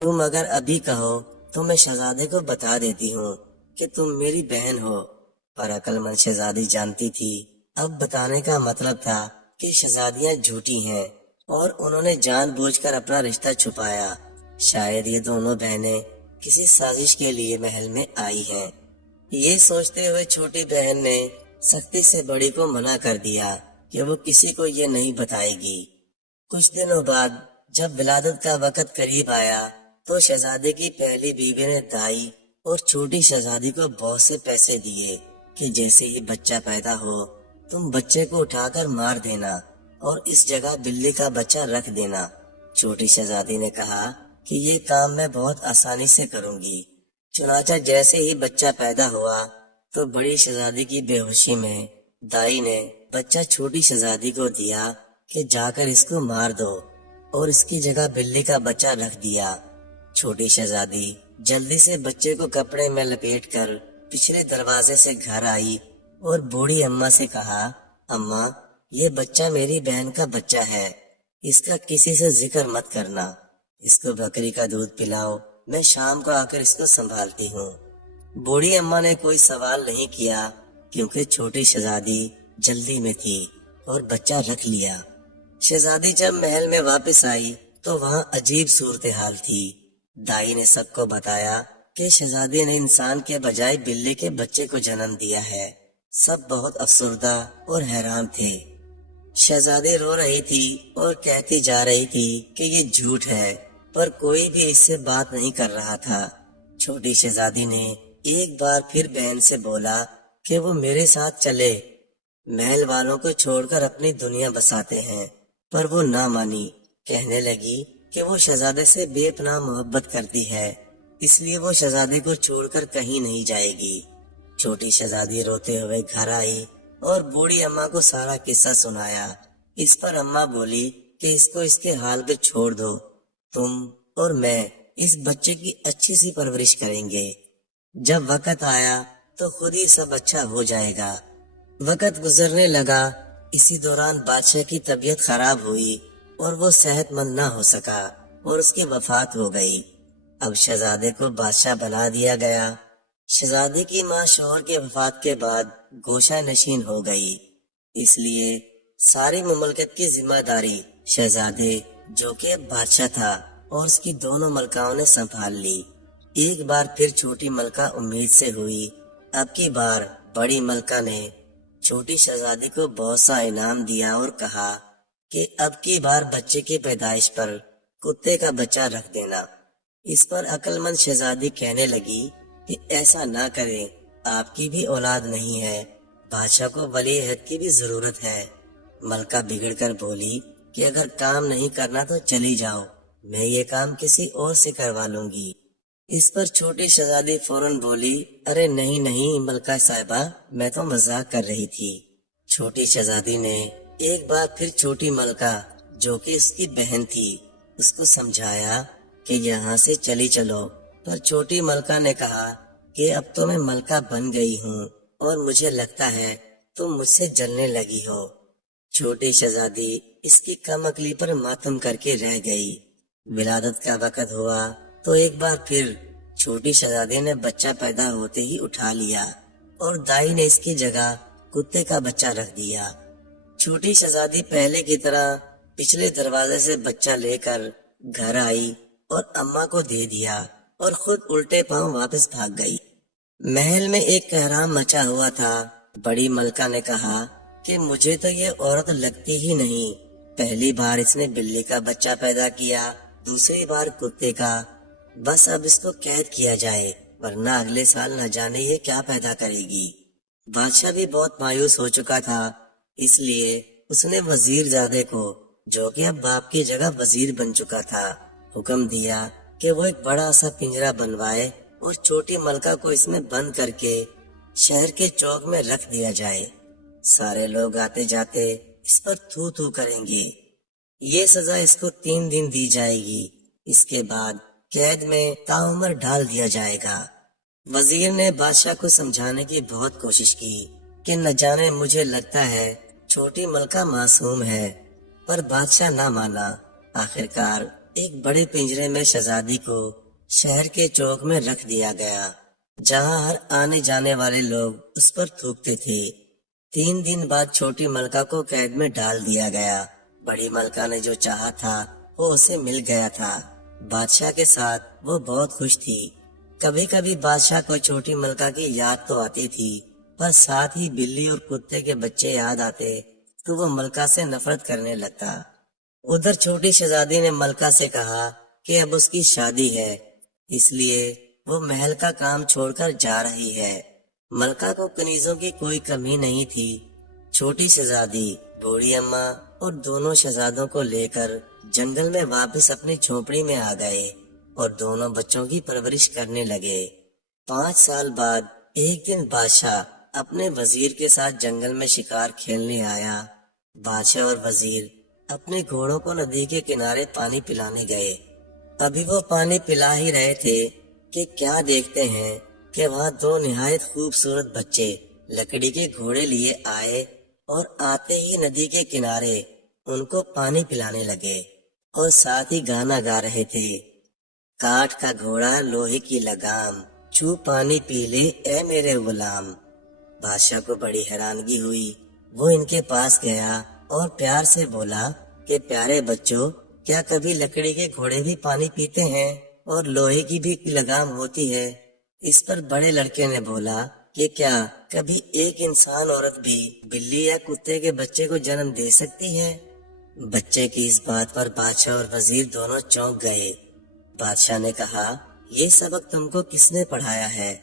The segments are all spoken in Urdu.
تم اگر ابھی کہو تو میں شہزادے کو بتا دیتی ہوں کہ تم میری بہن ہو، پر عقل مند شہزادی جانتی تھی اب بتانے کا مطلب تھا کہ شہزادیاں جھوٹی ہیں اور انہوں نے جان بوجھ کر اپنا رشتہ چھپایا۔ شاید یہ دونوں بہنیں کسی سازش کے لیے محل میں آئی ہیں۔ یہ سوچتے ہوئے چھوٹی بہن نے سختی سے بڑی کو منع کر دیا کہ وہ کسی کو یہ نہیں بتائے گی۔ کچھ دنوں بعد جب ولادت کا وقت قریب آیا تو شہزادے کی پہلی بیوی نے دائی اور چھوٹی شہزادی کو بہت سے پیسے دیے کہ جیسے ہی بچہ پیدا ہو تم بچے کو اٹھا کر مار دینا اور اس جگہ بلی کا بچہ رکھ دینا۔ چھوٹی شہزادی نے کہا کہ یہ کام میں بہت آسانی سے کروں گی۔ چنانچہ جیسے ہی بچہ پیدا ہوا تو بڑی شہزادی کی بے ہوشی میں دائی نے بچہ چھوٹی شہزادی کو دیا کہ جا کر اس کو مار دو اور اس کی جگہ بلی کا بچہ رکھ دیا۔ چھوٹی شہزادی جلدی سے بچے کو کپڑے میں لپیٹ کر پچھلے دروازے سے گھر آئی اور بوڑھی اماں سے کہا، اماں یہ بچہ میری بہن کا بچہ ہے، اس کا کسی سے ذکر مت کرنا، اس کو بکری کا دودھ پلاؤ، میں شام کو آ کر اس کو سنبھالتی ہوں۔ بوڑھی اماں نے کوئی سوال نہیں کیا کیونکہ چھوٹی شہزادی جلدی میں تھی اور بچہ رکھ لیا۔ شہزادی جب محل میں واپس آئی تو وہاں عجیب صورتحال تھی۔ دائی نے سب کو بتایا کہ شہزادی نے انسان کے بجائے بلی کے بچے کو جنم دیا ہے۔ سب بہت افسردہ اور حیران تھے۔ شہزادی رو رہی تھی اور کہتی جا رہی تھی کہ یہ جھوٹ ہے، پر کوئی بھی اس سے بات نہیں کر رہا تھا۔ چھوٹی شہزادی نے ایک بار پھر بہن سے بولا کہ وہ میرے ساتھ چلے، محل والوں کو چھوڑ کر اپنی دنیا بساتے ہیں، پر وہ نہ مانی۔ کہنے لگی کہ وہ شہزادے سے بے پناہ محبت کرتی ہے، اس لیے وہ شہزادے کو چھوڑ کر کہیں نہیں جائے گی۔ چھوٹی شہزادی روتے ہوئے گھر آئی اور بوڑھی اماں کو سارا قصہ سنایا۔ اس پر اماں بولی کہ اس کو اس کے حال پہ چھوڑ دو، تم اور میں اس بچے کی اچھی سی پرورش کریں گے، جب وقت آیا تو خود ہی سب اچھا ہو جائے گا۔ وقت گزرنے لگا، اسی دوران بادشاہ کی طبیعت خراب ہوئی اور وہ صحت مند نہ ہو سکا اور اس کی وفات ہو گئی۔ اب شہزادے کو بادشاہ بنا دیا گیا۔ شہزادے کی ماں شوہر کی وفات کے بعد گوشہ نشین ہو گئی، اس لیے ساری مملکت کی ذمہ داری شہزادے جو کہ اب بادشاہ تھا اور اس کی دونوں ملکاؤں نے سنبھال لی۔ ایک بار پھر چھوٹی ملکہ امید سے ہوئی۔ اب کی بار بڑی ملکہ نے چھوٹی شہزادی کو بہت سا انعام دیا اور کہا کہ اب کی بار بچے کی پیدائش پر کتے کا بچہ رکھ دینا۔ اس پر عقل مند شہزادی کہنے لگی کہ ایسا نہ کریں، آپ کی بھی اولاد نہیں ہے، بادشاہ کو ولی عہد کی بھی ضرورت ہے۔ ملکہ بگڑ کر بولی کہ اگر کام نہیں کرنا تو چلی جاؤ، میں یہ کام کسی اور سے کروا لوں گی۔ اس پر چھوٹی شہزادی فوراً بولی، ارے نہیں نہیں ملکہ صاحبہ، میں تو مذاق کر رہی تھی۔ چھوٹی شہزادی نے ایک بار پھر چھوٹی ملکہ جو کہ اس کی بہن تھی اس کو سمجھایا کہ یہاں سے چلی چلو، پر چھوٹی ملکہ نے کہا کہ اب تو میں ملکہ بن گئی ہوں اور مجھے لگتا ہے تم مجھ سے جلنے لگی ہو۔ چھوٹی شہزادی اس کی کم عقلی پر ماتم کر کے رہ گئی۔ ولادت کا وقت ہوا تو ایک بار پھر چھوٹی شہزادی نے بچہ پیدا ہوتے ہی اٹھا لیا اور دائی نے اس کی جگہ کتے کا بچہ رکھ دیا۔ چھوٹی شہزادی پہلے کی طرح پچھلے دروازے سے بچہ لے کر گھر آئی اور اماں کو دے دیا اور خود الٹے پاؤں واپس بھاگ گئی۔ محل میں ایک کہرام مچا ہوا تھا۔ بڑی ملکہ نے کہا کہ مجھے تو یہ عورت لگتی ہی نہیں، پہلی بار اس نے بلی کا بچہ پیدا کیا، دوسری بار کتے کا، بس اب اس کو قید کیا جائے ورنہ اگلے سال نہ جانے یہ کیا پیدا کرے گی۔ بادشاہ بھی بہت مایوس ہو چکا تھا، اس لیے اس نے وزیر زادے کو جو کہ اب باپ کی جگہ وزیر بن چکا تھا حکم دیا کہ وہ ایک بڑا سا پنجرا بنوائے اور چھوٹی ملکہ کو اس میں بند کر کے شہر کے چوک میں رکھ دیا جائے۔ سارے لوگ آتے جاتے اس پر تھو تھو کریں گے۔ یہ سزا اس کو 3 دن دی جائے گی، اس کے بعد قید میں تاعمر ڈال دیا جائے گا۔ وزیر نے بادشاہ کو سمجھانے کی بہت کوشش کی کہ نہ جانے مجھے لگتا ہے چھوٹی ملکہ معصوم ہے، پر بادشاہ نہ مانا۔ آخرکار ایک بڑے پنجرے میں شہزادی کو شہر کے چوک میں رکھ دیا گیا، جہاں ہر آنے جانے والے لوگ اس پر تھوکتے تھے۔ 3 دن بعد چھوٹی ملکہ کو قید میں ڈال دیا گیا۔ بڑی ملکہ نے جو چاہا تھا وہ اسے مل گیا تھا۔ بادشاہ کے ساتھ وہ بہت خوش تھی۔ کبھی کبھی بادشاہ کو چھوٹی ملکہ کی یاد تو آتی تھی، پر ساتھ ہی بلی اور کتے کے بچے یاد آتے تو وہ ملکہ سے نفرت کرنے لگتا۔ ادھر چھوٹی شہزادی نے ملکہ سے کہا کہ اب اس کی شادی ہے، اس لیے وہ محل کا کام چھوڑ کر جا رہی ہے۔ ملکہ کو کنیزوں کی کوئی کمی نہیں تھی۔ چھوٹی شہزادی، بوڑھی اماں اور دونوں شہزادوں کو لے کر جنگل میں واپس اپنی جھونپڑی میں آ گئے اور دونوں بچوں کی پرورش کرنے لگے۔ 5 سال بعد ایک دن بادشاہ اپنے وزیر کے ساتھ جنگل میں شکار کھیلنے آیا۔ بادشاہ اور وزیر اپنے گھوڑوں کو ندی کے کنارے پانی پلانے گئے۔ ابھی وہ پانی پلا ہی رہے تھے کہ کیا دیکھتے ہیں کہ وہاں 2 نہایت خوبصورت بچے لکڑی کے گھوڑے لیے آئے اور آتے ہی ندی کے کنارے ان کو پانی پلانے لگے اور ساتھ ہی گانا گا رہے تھے۔ کاٹھ کا گھوڑا لوہے کی لگام، چھو پانی پی لے اے میرے غلام۔ بادشاہ کو بڑی حیرانگی ہوئی۔ وہ ان کے پاس گیا اور پیار سے بولا کہ پیارے بچوں، کیا کبھی لکڑی کے گھوڑے بھی پانی پیتے ہیں اور لوہے کی بھی لگام ہوتی ہے؟ اس پر بڑے لڑکے نے بولا کہ کیا کبھی ایک انسان عورت بھی بلی یا کتے کے بچے کو جنم دے سکتی ہے؟ بچے کی اس بات پر بادشاہ اور وزیر دونوں چونک گئے۔ بادشاہ نے کہا، یہ سبق تم کو کس نے پڑھایا ہے؟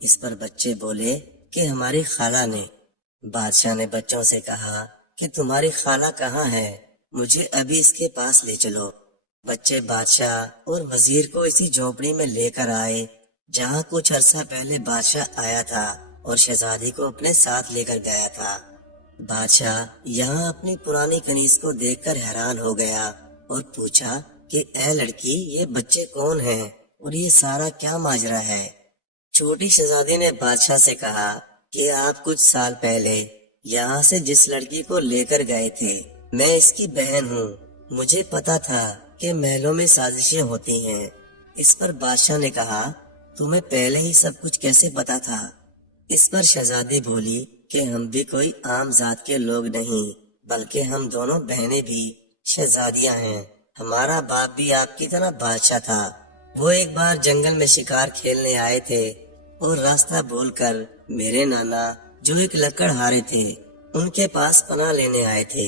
اس پر بچے بولے کہ ہماری خالہ نے۔ بادشاہ نے بچوں سے کہا کہ تمہاری خالہ کہاں ہے؟ مجھے ابھی اس کے پاس لے چلو۔ بچے بادشاہ اور وزیر کو اسی جھونپڑی میں لے کر آئے جہاں کچھ عرصہ پہلے بادشاہ آیا تھا اور شہزادی کو اپنے ساتھ لے کر گیا تھا۔ بادشاہ یہاں اپنی پرانی کنیز کو دیکھ کر حیران ہو گیا اور پوچھا کہ اے لڑکی، یہ بچے کون ہیں اور یہ سارا کیا ماجرا ہے؟ چھوٹی شہزادی نے بادشاہ سے کہا کہ آپ کچھ سال پہلے یہاں سے جس لڑکی کو لے کر گئے تھے، میں اس کی بہن ہوں۔ مجھے پتا تھا کہ محلوں میں سازشیں ہوتی ہیں۔ اس پر بادشاہ نے کہا، تمہیں پہلے ہی سب کچھ کیسے پتا تھا؟ اس پر شہزادی بولی کہ ہم بھی کوئی عام ذات کے لوگ نہیں، بلکہ ہم دونوں بہنیں بھی شہزادیاں ہیں۔ ہمارا باپ بھی آپ کی طرح بادشاہ تھا۔ وہ ایک بار جنگل میں شکار کھیلنے آئے تھے اور راستہ بھول کر میرے نانا جو ایک لکڑہارے تھے ان کے پاس پناہ لینے آئے تھے۔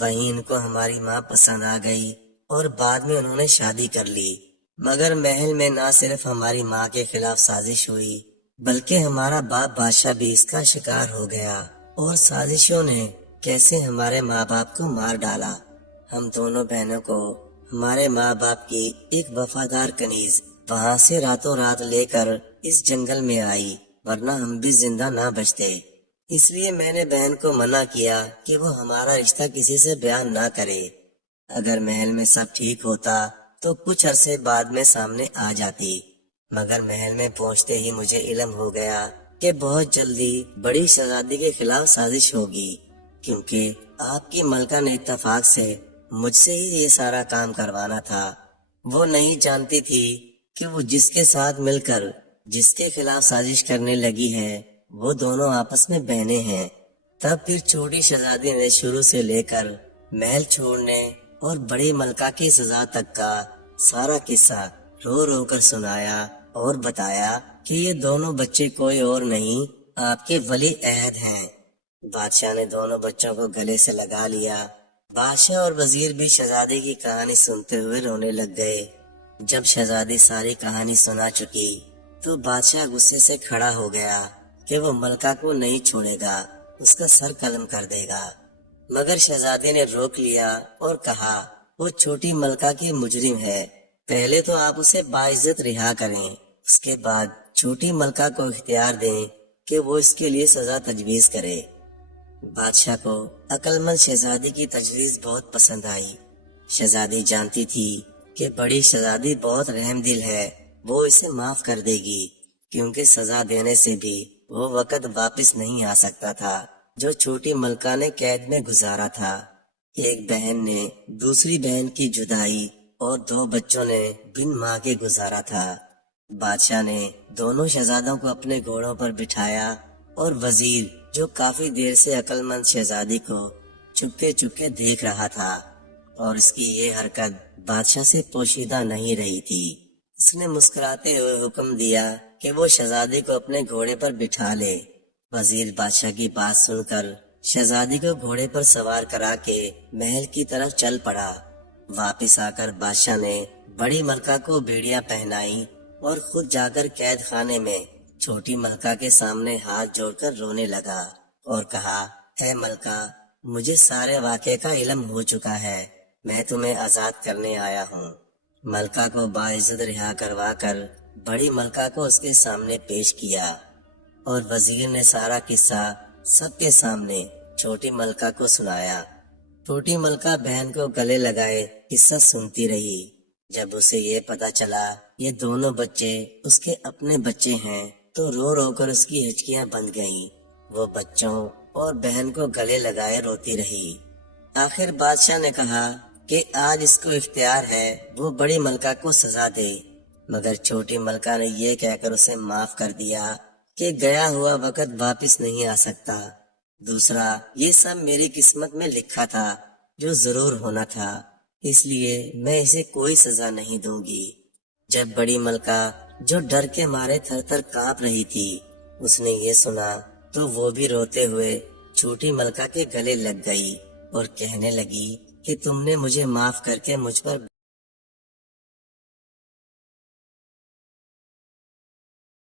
وہیں ان کو ہماری ماں پسند آ گئی اور بعد میں انہوں نے شادی کر لی۔ مگر محل میں نہ صرف ہماری ماں کے خلاف سازش ہوئی بلکہ ہمارا باپ بادشاہ بھی اس کا شکار ہو گیا اور سازشوں نے کیسے ہمارے ماں باپ کو مار ڈالا۔ ہم دونوں بہنوں کو ہمارے ماں باپ کی ایک وفادار کنیز وہاں سے راتوں رات لے کر اس جنگل میں آئی، ورنہ ہم بھی زندہ نہ بچتے۔ اس لیے میں نے بہن کو منع کیا کہ وہ ہمارا رشتہ کسی سے بیان نہ کرے۔ اگر محل میں سب ٹھیک ہوتا تو کچھ عرصے بعد میں سامنے آ جاتی، مگر محل میں پہنچتے ہی مجھے علم ہو گیا کہ بہت جلدی بڑی شہزادی کے خلاف سازش ہوگی، کیونکہ آپ کی ملکہ نے اتفاق سے مجھ سے ہی یہ سارا کام کروانا تھا۔ وہ نہیں جانتی تھی کہ وہ جس کے ساتھ مل کر جس کے خلاف سازش کرنے لگی ہے وہ دونوں آپس میں بہنیں ہیں۔ تب پھر چھوٹی شہزادی نے شروع سے لے کر محل چھوڑنے اور بڑی ملکہ کی سزا تک کا سارا قصہ رو رو کر سنایا اور بتایا کہ یہ دونوں بچے کوئی اور نہیں، آپ کے ولی عہد ہیں۔ بادشاہ نے دونوں بچوں کو گلے سے لگا لیا۔ بادشاہ اور وزیر بھی شہزادی کی کہانی سنتے ہوئے رونے لگ گئے۔ جب شہزادی ساری کہانی سنا چکی تو بادشاہ غصے سے کھڑا ہو گیا کہ وہ ملکہ کو نہیں چھوڑے گا، اس کا سر قلم کر دے گا۔ مگر شہزادی نے روک لیا اور کہا، وہ چھوٹی ملکہ کی مجرم ہے، پہلے تو آپ اسے باعزت رہا کریں، اس کے بعد چھوٹی ملکہ کو اختیار دیں کہ وہ اس کے لیے سزا تجویز کرے۔ بادشاہ کو عقل مند شہزادی کی تجویز بہت پسند آئی۔ شہزادی جانتی تھی کہ بڑی شہزادی بہت رحم دل ہے، وہ اسے معاف کر دے گی، کیونکہ سزا دینے سے بھی وہ وقت واپس نہیں آ سکتا تھا جو چھوٹی ملکہ نے قید میں گزارا تھا۔ ایک بہن نے دوسری بہن کی جدائی اور 2 بچوں نے بن ماں کے گزارا تھا۔ بادشاہ نے دونوں شہزادوں کو اپنے گھوڑوں پر بٹھایا اور وزیر جو کافی دیر سے عقل مند شہزادی کو چپکے چپکے دیکھ رہا تھا اور اس کی یہ حرکت بادشاہ سے پوشیدہ نہیں رہی تھی، اس نے مسکراتے ہوئے حکم دیا کہ وہ شہزادی کو اپنے گھوڑے پر بٹھا لے۔ وزیر بادشاہ کی بات سن کر شہزادی کو گھوڑے پر سوار کرا کے محل کی طرف چل پڑا۔ واپس آ کر بادشاہ نے بڑی ملکہ کو بیڑیاں پہنائی اور خود جا کر قید خانے میں چھوٹی ملکہ کے سامنے ہاتھ جوڑ کر رونے لگا اور کہا، اے ملکہ، مجھے سارے واقعے کا علم ہو چکا ہے، میں تمہیں آزاد کرنے آیا ہوں۔ ملکہ کو باعزت رہا کروا کر بڑی ملکہ کو اس کے سامنے پیش کیا اور وزیر نے سارا قصہ سب کے سامنے چھوٹی ملکہ کو سنایا۔ چھوٹی ملکہ بہن کو گلے لگائے قصہ سنتی رہی۔ جب اسے یہ پتا چلا یہ دونوں بچے اس کے اپنے بچے ہیں تو رو رو کر اس کی ہچکیاں بند گئیں۔ وہ بچوں اور بہن کو گلے لگائے روتی رہی۔ آخر بادشاہ نے کہا کہ آج اس کو اختیار ہے وہ بڑی ملکہ کو سزا دے، مگر چھوٹی ملکہ نے یہ کہہ کر اسے معاف کر دیا کہ گیا ہوا وقت واپس نہیں آ سکتا۔ دوسرا، یہ سب میری قسمت میں لکھا تھا جو ضرور ہونا تھا، اس لیے میں اسے کوئی سزا نہیں دوں گی۔ جب بڑی ملکہ جو ڈر کے مارے تھر تھر کانپ رہی تھی اس نے یہ سنا تو وہ بھی روتے ہوئے چھوٹی ملکہ کے گلے لگ گئی اور کہنے لگی کہ تم نے مجھے معاف کر کے مجھ پر